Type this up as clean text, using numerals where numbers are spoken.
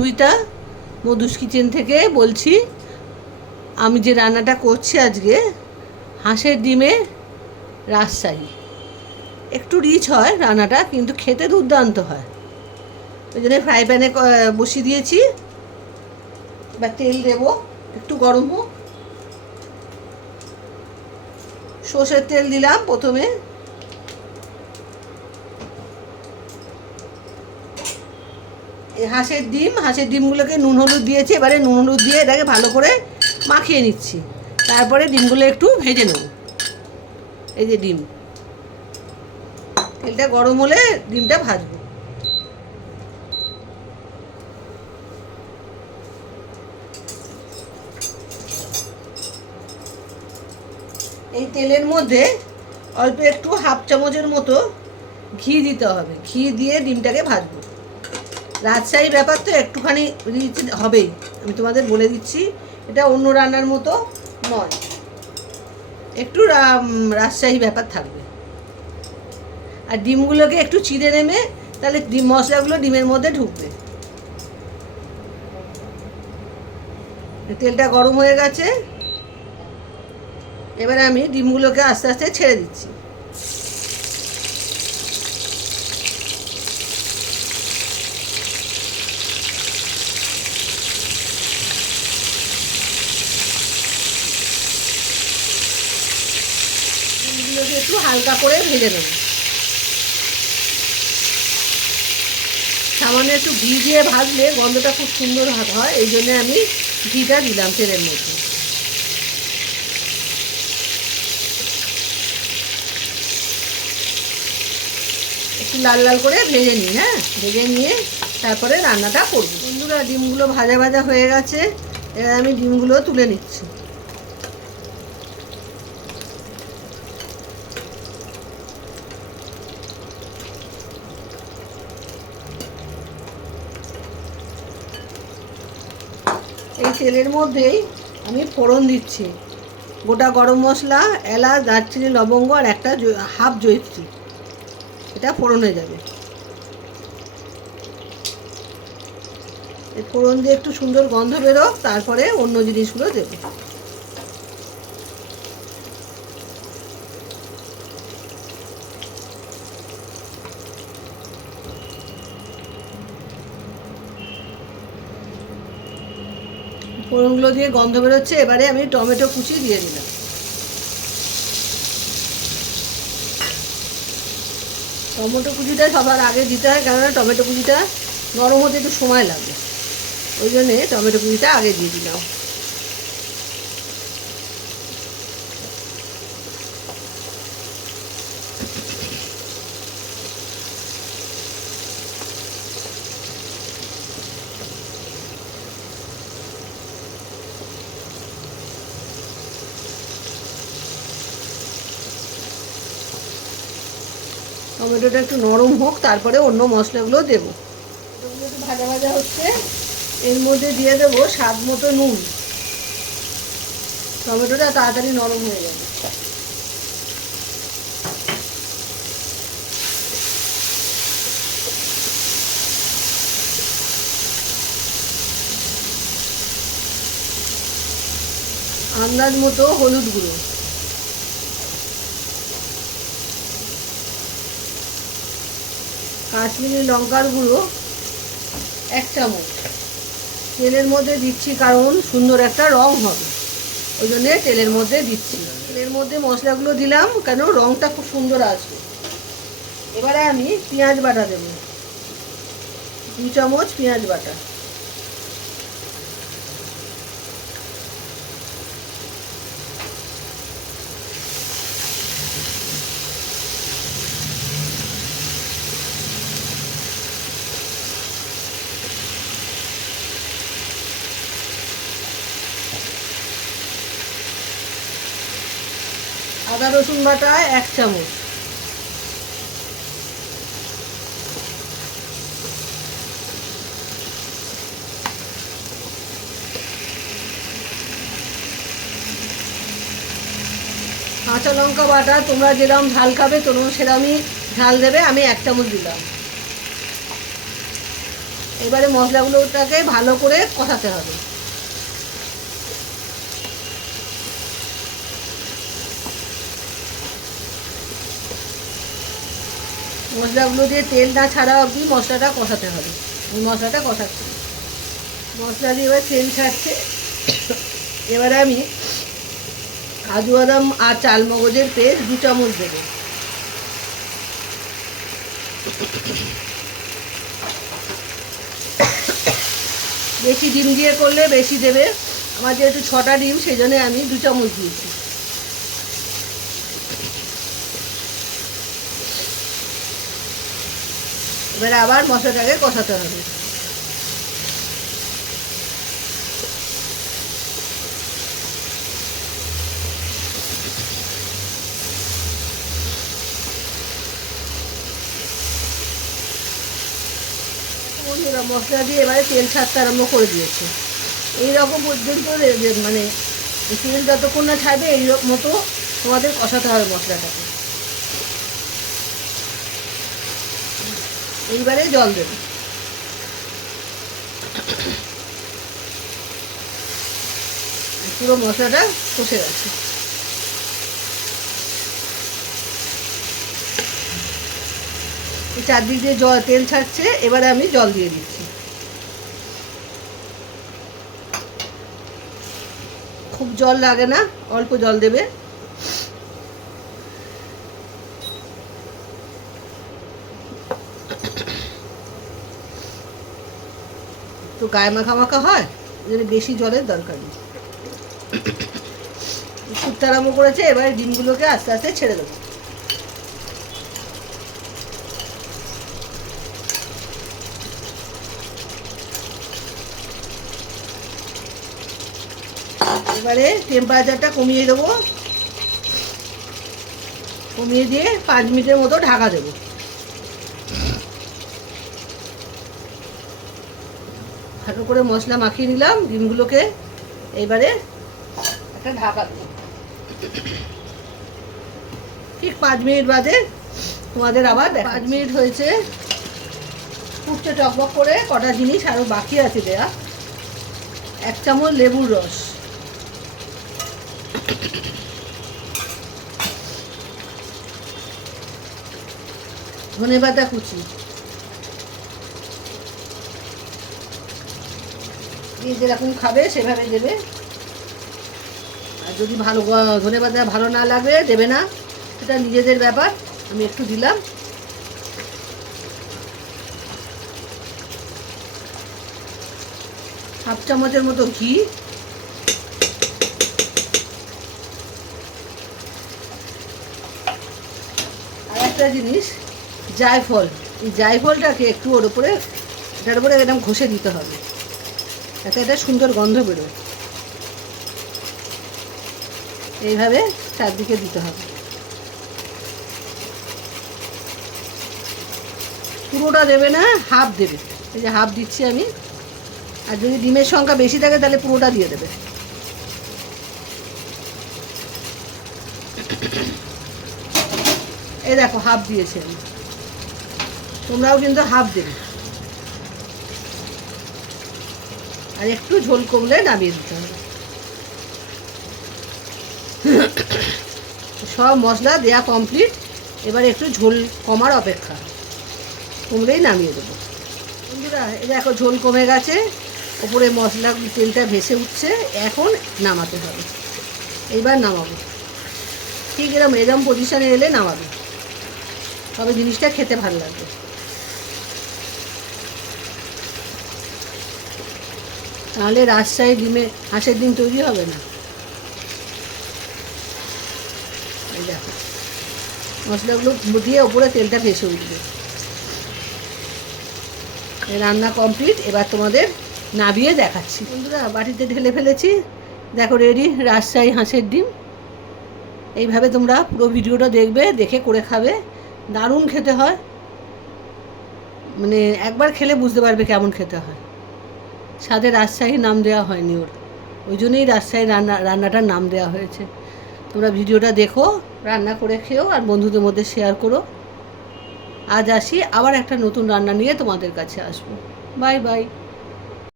মঞ্জুবিতা Madhu's kitchen থেকে বলছি। আমি যে রান্নাটা করছি আজকে হাঁসের ডিমে রাজশাহী, একটু রিচ হয় রান্নাটা, কিন্তু খেতে দুর্দান্ত হয়। ওই জন্য ফ্রাই প্যানে বসিয়ে দিয়েছি। এবার তেল দেবো, একটু গরম হোক। সর্ষের তেল দিলাম প্রথমে, হাঁসের ডিমগুলোকে নুন হলুদ দিয়েছি। এবারে নুন হলুদ দিয়ে এটাকে ভালো করে মাখিয়ে নিচ্ছি। তারপরে ডিমগুলো একটু ভেজে নেব। এই যে ডিম, তেলটা গরম হলে ডিমটা ভাজবো। এই তেলের মধ্যে অল্প একটু হাফ চামচের মতো ঘি দিতে হবে। ঘি দিয়ে ডিমটাকে ভাজবো। রাজশাহী ব্যাপার তো একটুখানি রিচ হবেই, আমি তোমাদের বলে দিচ্ছি। এটা অন্য রান্নার মতো নয়, একটু রাজশাহী ব্যাপার থাকবে। আর ডিমগুলোকে একটু চিড়ে নেবে, তাহলে ডিম মশলাগুলো ডিমের মধ্যে ঢুকবে। তেলটা গরম হয়ে গেছে, এবারে আমি ডিমগুলোকে আস্তে আস্তে ছেড়ে দিচ্ছি। ডিমগুলোকে একটু হালকা করে ভেজে নেব। সামান্য একটু ঘি দিয়ে ভাজলে গন্ধটা খুব সুন্দর হয়, এই জন্য আমি ঘিটা দিলাম তেলের মধ্যে। একটু লাল লাল করে ভেজে নিই। হ্যাঁ, ভেজে নিয়ে তারপরে রান্নাটা করব। বন্ধুরা, ডিমগুলো ভাজা ভাজা হয়ে গেছে, এবার আমি ডিমগুলো তুলে নিচ্ছি। এই তেলের মধ্যেই আমি ফোড়ন দিচ্ছি। গোটা গরম মশলা, এলাচ, দারচিনি, লবঙ্গ আর একটা হাফ জয়িত্রী, এটা ফোড়নে যাবে। এই ফোড়ন দিয়ে একটু সুন্দর গন্ধ বেরোক, তারপরে অন্য জিনিসগুলো দেবো। ফোড়নগুলো দিয়ে গন্ধ বেরোচ্ছে, এবারে আমি টমেটো কুচি দিয়ে দিলাম। টমেটো কুচিটা সবার আগে দিতে হয়, কেননা টমেটো কুচিটা নরম হতে একটু সময় লাগে, ওই জন্যে টমেটো কুচিটা আগে দিয়ে দিলাম। টমেটোটা একটু নরম হোক, তারপরে অন্য মশলাগুলো দেবো। এগুলো একটু ভাজা ভাজা হচ্ছে, এর মধ্যে দিয়ে দেবো স্বাদ মতো নুন। টমেটোটা তাড়াতাড়ি নরম হয়ে যাবে। আন্দাজ মতো হলুদ গুঁড়ো, কাশ্মীরি লঙ্কার গুঁড়ো 1 চামচ। তেলের মধ্যে দিচ্ছি কারণ সুন্দর একটা রং হবে, ওই জন্যে তেলের মধ্যে দিচ্ছি। তেলের মধ্যে মশলাগুলো দিলাম কেন রংটা খুব সুন্দর আসবে। এবারে আমি পেঁয়াজ বাটা দেব, 2 চামচ পেঁয়াজ বাটা। আদা রসুন বাটা 1 চামচ। কাঁচা লঙ্কা বাটা তোমরা যেরকম ঝাল খাবে তোমরা সেরকমই ঝাল দেবে, আমি 1 চামচ দিলাম। এবারে মশলাগুলোটাকে ভালো করে কষাতে হবে। মশলাগুলো দিয়ে তেল না ছাড়া অবধি মশলাটা কষাতে হবে। এই মশলাটা কষাচ্ছি, মশলা দিয়ে এবার তেল ছাড়ছে। এবারে আমি কাজু বাদাম আর চালমগজের পেস্ট 2 চামচ দেবো। বেশি ডিম দিয়ে করলে বেশি দেবে, আমার যেহেতু 6টা ডিম সেই জন্য আমি 2 চামচ দিয়েছি। এবারে আবার মশলাটাকে কষাতে হবে। বন্ধুরা মশলা দিয়ে এবারে তেল ছাড়তে আরম্ভ করে দিয়েছে। এইরকম পর্যন্ত মানে তেল যতক্ষণ না ছাড়বে এই মতো তোমাদের কষাতে হবে মশলাটাকে। এইবারে জল দেবে। পুরো মশলাটা কষে গেছে। চারদিক দিয়ে তেল ছাড়ছে, এবারে আমি জল দিয়ে দিচ্ছি। খুব জল লাগে না, অল্প জল দেবে। তো গায়ে মাখা মাখা হয়, যদি বেশি জলের দরকার নেই। ফুটতে আরম্ভ করেছে, এবারে ডিমগুলোকে আস্তে আস্তে ছেড়ে দেবো। এবারে টেম্পারেচারটা কমিয়ে দেবো, কমিয়ে দিয়ে 5 মিনিটের মতো ঢাকা দেবো। ভালো করে মশলা মাখিয়ে নিলাম ডিমগুলোকে। এইবারে একটা ঢাকা দেবো। ঠিক 5 মিনিট বাদে তোমাদের আবার 5 মিনিট হয়েছে, ফুটছে টকবক করে। কটা জিনিস আরও বাকি আছে দেয়া। 1 চামচ লেবুর রস, ধনেপাতা কুচি, যেরকম খাবে সেভাবে দেবে। আর যদি ভালো ধনেপাতা ভালো না লাগবে দেবে না, সেটা নিজেদের ব্যাপার। আমি একটু দিলাম। হাফ চামচের মতো ঘি, আর একটা জিনিস জায়ফল। এই জায়ফলটাকে একটু এটার উপরে একদম ঘষে দিতে হবে, যাতে এটা সুন্দর গন্ধ বেরোয়। এইভাবে চারদিকে দিতে হবে। পুরোটা দেবে না, হাফ দেবে। এই যে হাফ দিচ্ছি আমি। আর যদি ডিমের সংখ্যা বেশি থাকে তাহলে পুরোটা দিয়ে দেবে। এই দেখো হাফ দিয়েছি আমি, তোমরাও কিন্তু হাফ দেবে। আর একটু ঝোল কমলে নামিয়ে দিতে হবে। সব মশলা দেয়া কমপ্লিট, এবার একটু ঝোল কমার অপেক্ষা, কমলেই নামিয়ে দেবো। বন্ধুরা এই দেখো ঝোল কমে গেছে, ওপরে মশলা তেলটা ভেসে উঠছে। এখন নামাতে হবে। এইবার নামাবো। ঠিক এরম পজিশানে এলে নামাবে, তবে জিনিসটা খেতে ভালো লাগবে। তাহলে রাজশাহী ডিমে হাঁসের ডিম তৈরি হবে না। এই দেখো মশলাগুলো দিয়ে ওপরে তেলটা ভেসে উঠবে। রান্না কমপ্লিট, এবার তোমাদের নামিয়ে দেখাচ্ছি। বন্ধুরা বাটিতে ঢেলে ফেলেছি, দেখো রেডি রাজশাহী হাঁসের ডিম। এইভাবে তোমরা পুরো ভিডিওটা দেখবে, দেখে করে খাবে। দারুণ খেতে হয়, মানে একবার খেলে বুঝতে পারবে কেমন খেতে হয়। স্বাদে রাজশাহী নাম দেওয়া হয়নি ওর, ওই জন্যই রাজশাহী রান্নাটার নাম দেওয়া হয়েছে। তোমরা ভিডিওটা দেখো, রান্না করে খেও, আর বন্ধুদের মধ্যে শেয়ার করো। আজ আসি, আবার একটা নতুন রান্না নিয়ে তোমাদের কাছে আসবো। Bye bye.